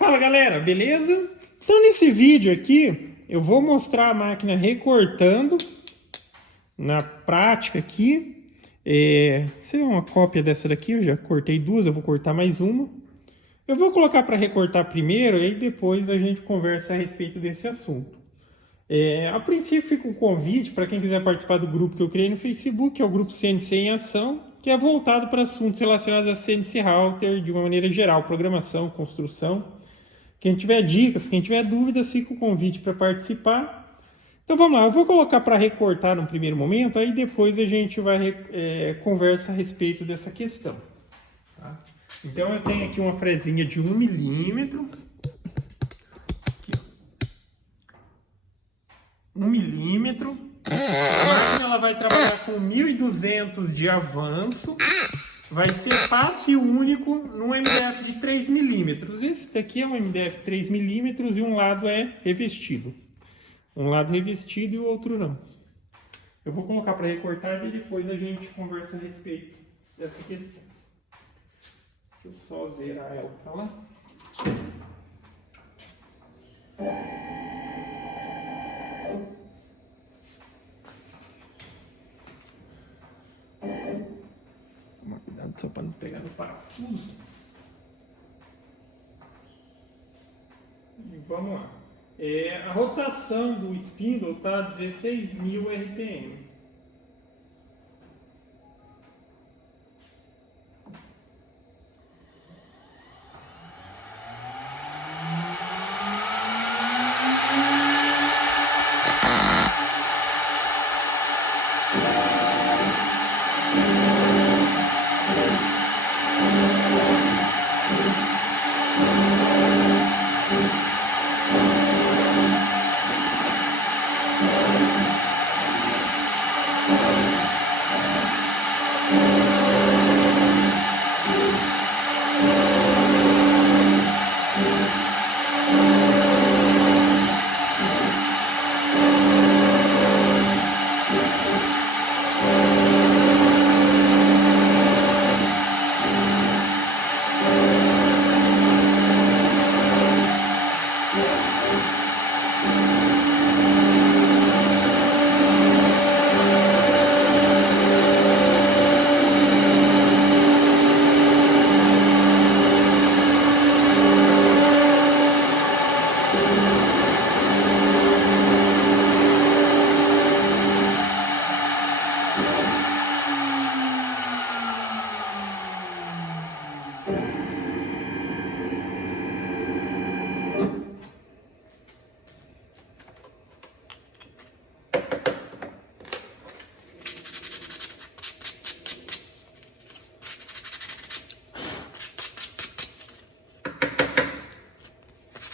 Fala galera, beleza? Então nesse vídeo aqui eu vou mostrar a máquina recortando na prática aqui. Essa é uma cópia dessa daqui, eu já cortei duas, eu vou cortar mais uma. Eu vou colocar para recortar primeiro e aí depois a gente conversa a respeito desse assunto. A princípio fica um convite para quem quiser participar do grupo que eu criei no Facebook, que é o grupo CNC em Ação, que é voltado para assuntos relacionados a CNC Router de uma maneira geral, programação, construção. Quem tiver dicas, quem tiver dúvidas, fica o convite para participar. Então vamos lá, eu vou colocar para recortar no primeiro momento, aí depois a gente vai conversa a respeito dessa questão. Tá? Então eu tenho aqui uma fresinha de 1 milímetro. Aqui, 1 milímetro. A máquina ela vai trabalhar com 1.200 de avanço. Vai ser passe único num MDF de 3 milímetros. Esse daqui é um MDF 3 milímetros e um lado é revestido. Um lado revestido e o outro não. Eu vou colocar para recortar e depois a gente conversa a respeito dessa questão. Deixa eu só zerar ela para lá. Tomar cuidado só para não pegar no parafuso. E vamos lá. A rotação do spindle está a 16.000 RPM.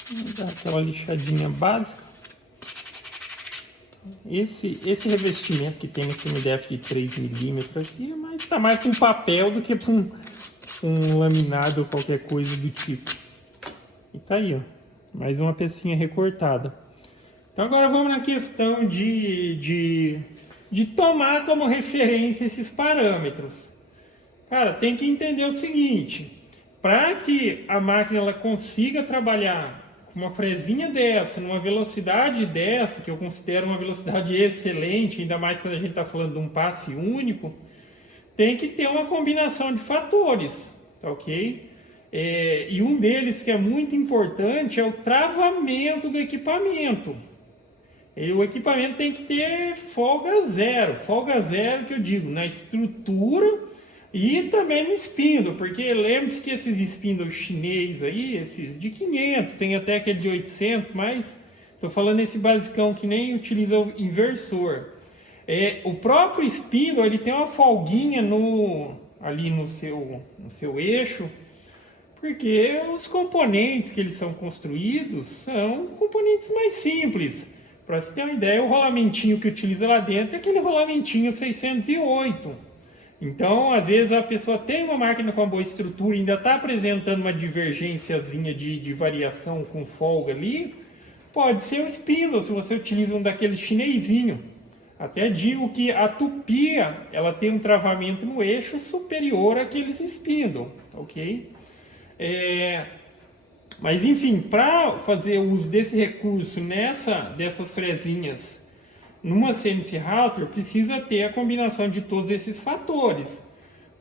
Vou dar aquela lixadinha básica. Esse revestimento que tem nesse MDF de 3 milímetros aqui, tá mais para um papel do que para um laminado ou qualquer coisa do tipo. E tá aí, ó, mais uma pecinha recortada. Então agora vamos na questão de tomar como referência esses parâmetros. Cara, tem que entender o seguinte: para que a máquina ela consiga trabalhar com uma fresinha dessa, numa velocidade dessa, que eu considero uma velocidade excelente, ainda mais quando a gente está falando de um passe único, tem que ter uma combinação de fatores, tá ok? E um deles que é muito importante é o travamento do equipamento. O equipamento tem que ter folga zero que eu digo, na estrutura e também no spindle, porque lembre-se que esses spindles chinês aí, esses de 500, tem até aquele de 800, mas estou falando esse basicão que nem utiliza o inversor. O próprio spindle ele tem uma folguinha ali no seu eixo, porque os componentes que eles são construídos são componentes mais simples. Para você ter uma ideia, o rolamentinho que utiliza lá dentro é aquele rolamentinho 608. Então, às vezes a pessoa tem uma máquina com uma boa estrutura e ainda está apresentando uma divergênciazinha de variação com folga ali, pode ser o spindle, se você utiliza um daqueles chinesinho. Até digo que a tupia, ela tem um travamento no eixo superior àqueles spindle, ok? Mas enfim, para fazer uso desse recurso dessas frezinhas numa CNC Router, precisa ter a combinação de todos esses fatores.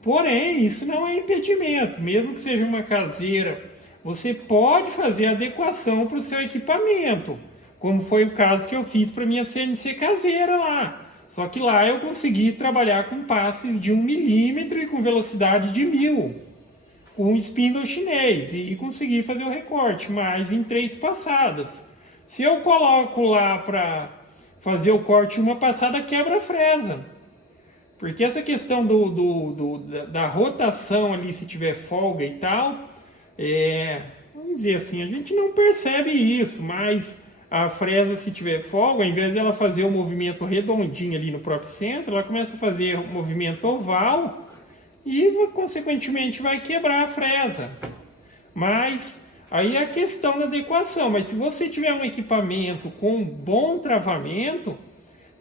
Porém, isso não é impedimento, mesmo que seja uma caseira, você pode fazer adequação para o seu equipamento, como foi o caso que eu fiz para minha CNC caseira lá. Só que lá eu consegui trabalhar com passes de 1 milímetro e com velocidade de 1000, com um spindle chinês, e consegui fazer o recorte, mas em 3 passadas. Se eu coloco lá para fazer o corte uma passada, quebra a fresa. Porque essa questão da rotação ali, se tiver folga e tal, vamos dizer assim, a gente não percebe isso, mas a fresa, se tiver folga, ao invés dela fazer um movimento redondinho ali no próprio centro, ela começa a fazer um movimento oval e, consequentemente, vai quebrar a fresa. Mas aí é a questão da adequação. Mas se você tiver um equipamento com bom travamento,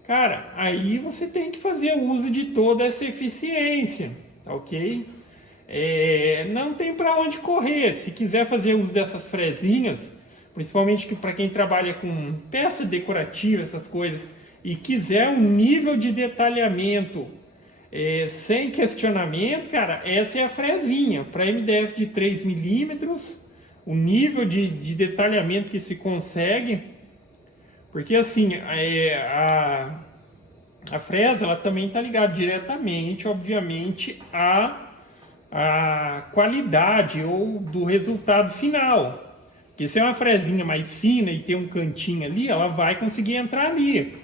cara, aí você tem que fazer uso de toda essa eficiência, tá ok? Não tem para onde correr. Se quiser fazer uso dessas frezinhas, principalmente para quem trabalha com peça decorativa, essas coisas, e quiser um nível de detalhamento sem questionamento, cara, essa é a frezinha. Para MDF de 3 milímetros, o nível de detalhamento que se consegue, porque assim, a fresa, ela também está ligada diretamente, obviamente, à qualidade ou do resultado final. Porque se é uma frezinha mais fina e tem um cantinho ali, ela vai conseguir entrar ali.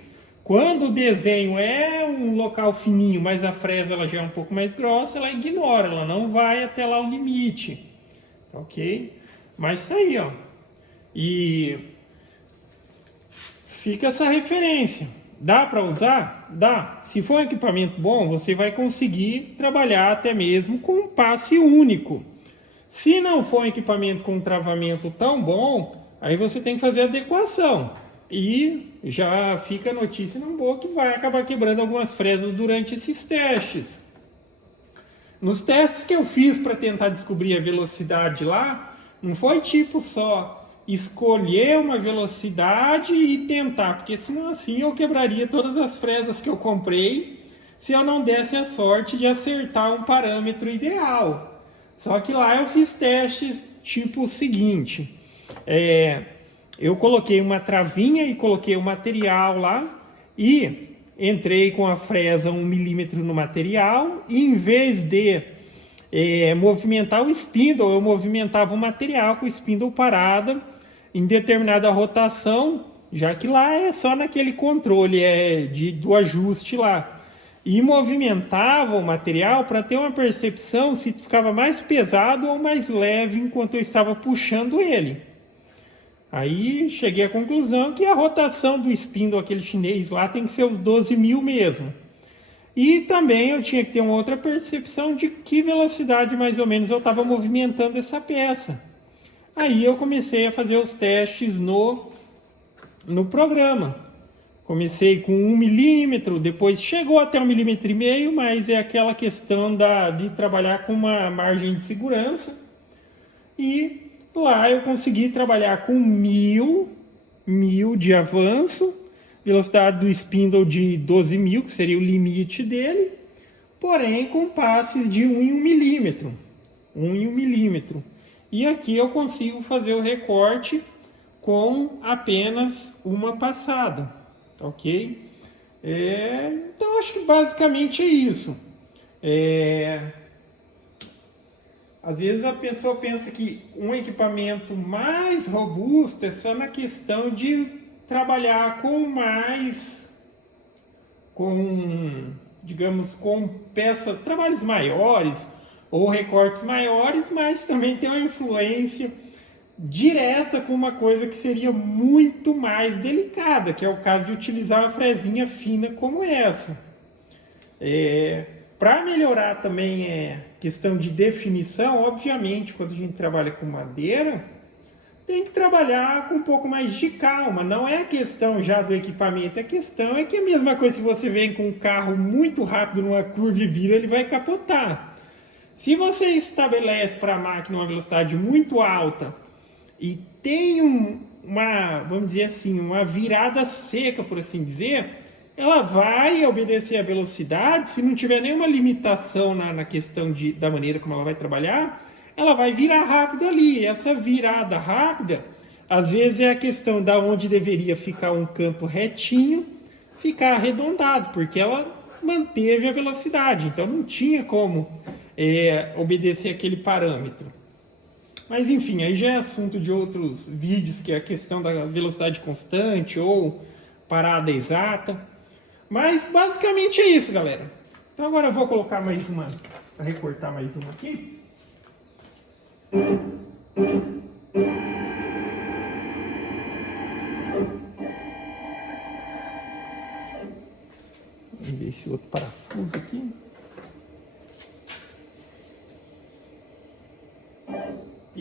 Quando o desenho é um local fininho, mas a fresa ela já é um pouco mais grossa, ela ignora, ela não vai até lá o limite. Ok? Mas tá aí, ó. E fica essa referência. Dá para usar? Dá. Se for um equipamento bom, você vai conseguir trabalhar até mesmo com um passe único. Se não for um equipamento com um travamento tão bom, aí você tem que fazer adequação. E já fica a notícia não boa que vai acabar quebrando algumas fresas durante esses testes. Nos testes que eu fiz para tentar descobrir a velocidade lá, não foi tipo só escolher uma velocidade e tentar, porque senão assim eu quebraria todas as fresas que eu comprei se eu não desse a sorte de acertar um parâmetro ideal. Só que lá eu fiz testes tipo o seguinte, eu coloquei uma travinha e coloquei o material lá e entrei com a fresa 1 milímetro no material e em vez de movimentar o spindle, eu movimentava o material com o spindle parada em determinada rotação, já que lá é só naquele controle do ajuste lá. E movimentava o material para ter uma percepção se ficava mais pesado ou mais leve enquanto eu estava puxando ele. Aí cheguei à conclusão que a rotação do spindle, aquele chinês lá, tem que ser os 12.000 mesmo. E também eu tinha que ter uma outra percepção de que velocidade mais ou menos eu estava movimentando essa peça. Aí eu comecei a fazer os testes no programa. Comecei com 1 milímetro, depois chegou até 1,5 milímetro, mas é aquela questão de trabalhar com uma margem de segurança. E lá eu consegui trabalhar com 1000 de avanço, velocidade do spindle de 12.000, que seria o limite dele, porém com passes de 1 em 1 milímetro. 1 em 1 milímetro. E aqui eu consigo fazer o recorte com apenas uma passada, ok? Então acho que basicamente é isso. Às vezes a pessoa pensa que um equipamento mais robusto é só na questão de trabalhar digamos, com peças, trabalhos maiores ou recortes maiores, mas também tem uma influência direta com uma coisa que seria muito mais delicada, que é o caso de utilizar uma fresinha fina como essa. Para melhorar também questão de definição, obviamente, quando a gente trabalha com madeira, tem que trabalhar com um pouco mais de calma. Não é a questão já do equipamento, a questão é que é a mesma coisa se você vem com um carro muito rápido numa curva e vira, ele vai capotar. Se você estabelece para a máquina uma velocidade muito alta e tem vamos dizer assim, uma virada seca, por assim dizer, ela vai obedecer à velocidade. Se não tiver nenhuma limitação na questão da maneira como ela vai trabalhar, ela vai virar rápido ali. Essa virada rápida, às vezes é a questão da onde deveria ficar um campo retinho, ficar arredondado, porque ela manteve a velocidade, então não tinha como obedecer aquele parâmetro. Mas enfim, aí já é assunto de outros vídeos, que é a questão da velocidade constante ou parada exata. Mas basicamente é isso, galera. Então agora eu vou colocar mais uma, para recortar mais uma aqui. Vamos ver esse outro parafuso aqui.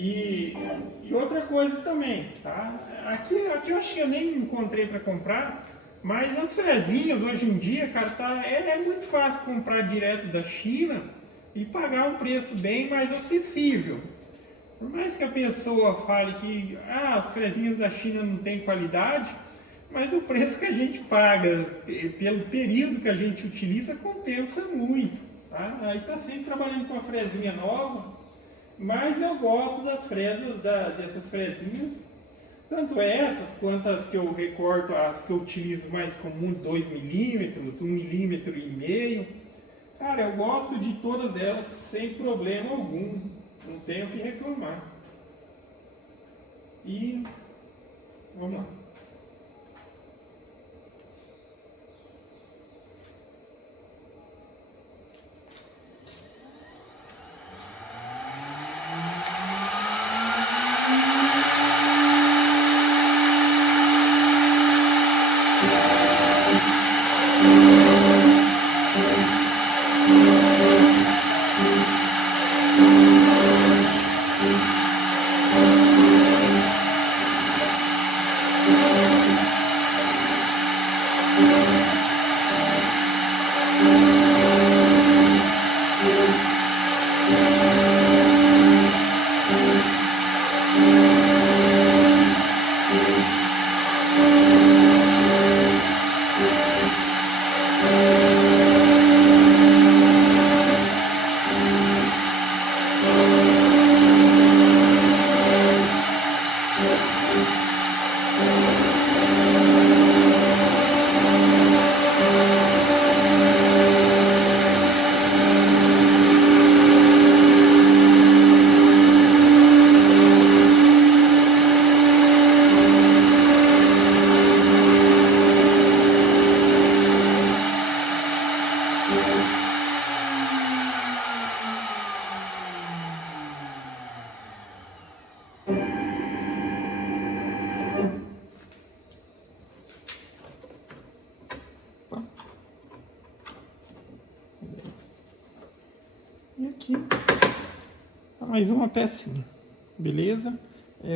E outra coisa também, tá? Aqui eu acho que eu nem encontrei para comprar, mas as frezinhas hoje em dia, cara, é muito fácil comprar direto da China e pagar um preço bem mais acessível. Por mais que a pessoa fale que as frezinhas da China não têm qualidade, mas o preço que a gente paga pelo período que a gente utiliza compensa muito, tá? Aí tá sempre trabalhando com a frezinha nova, mas eu gosto das fresas, dessas frezinhas, tanto essas quanto as que eu recorto, as que eu utilizo mais comum, 2 milímetros, 1,5 milímetros. Cara, eu gosto de todas elas sem problema algum, não tenho o que reclamar. E vamos lá. E aqui, mais uma pecinha, beleza?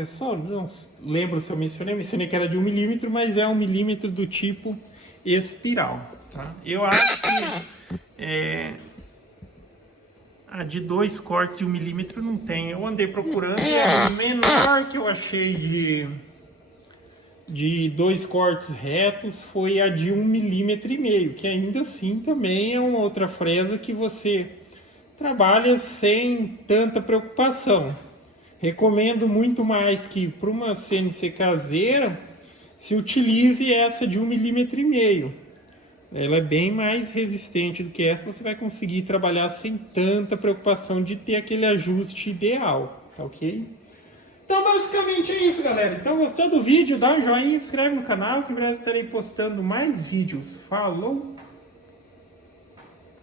Só não lembro se eu mencionei que era de 1 milímetro, mas é 1 milímetro do tipo espiral, tá? Eu acho que a de 2 cortes de 1 milímetro não tem. Eu andei procurando e a menor que eu achei de 2 cortes retos foi a de 1,5 milímetro, que ainda assim também é uma outra fresa que você trabalha sem tanta preocupação. Recomendo muito mais que para uma CNC caseira se utilize essa de 1,5 milímetro. Ela é bem mais resistente do que essa, você vai conseguir trabalhar sem tanta preocupação de ter aquele ajuste ideal, tá ok? Então basicamente é isso, galera. Então gostou do vídeo, dá um joinha, se inscreve no canal que em breve estarei postando mais vídeos. Falou!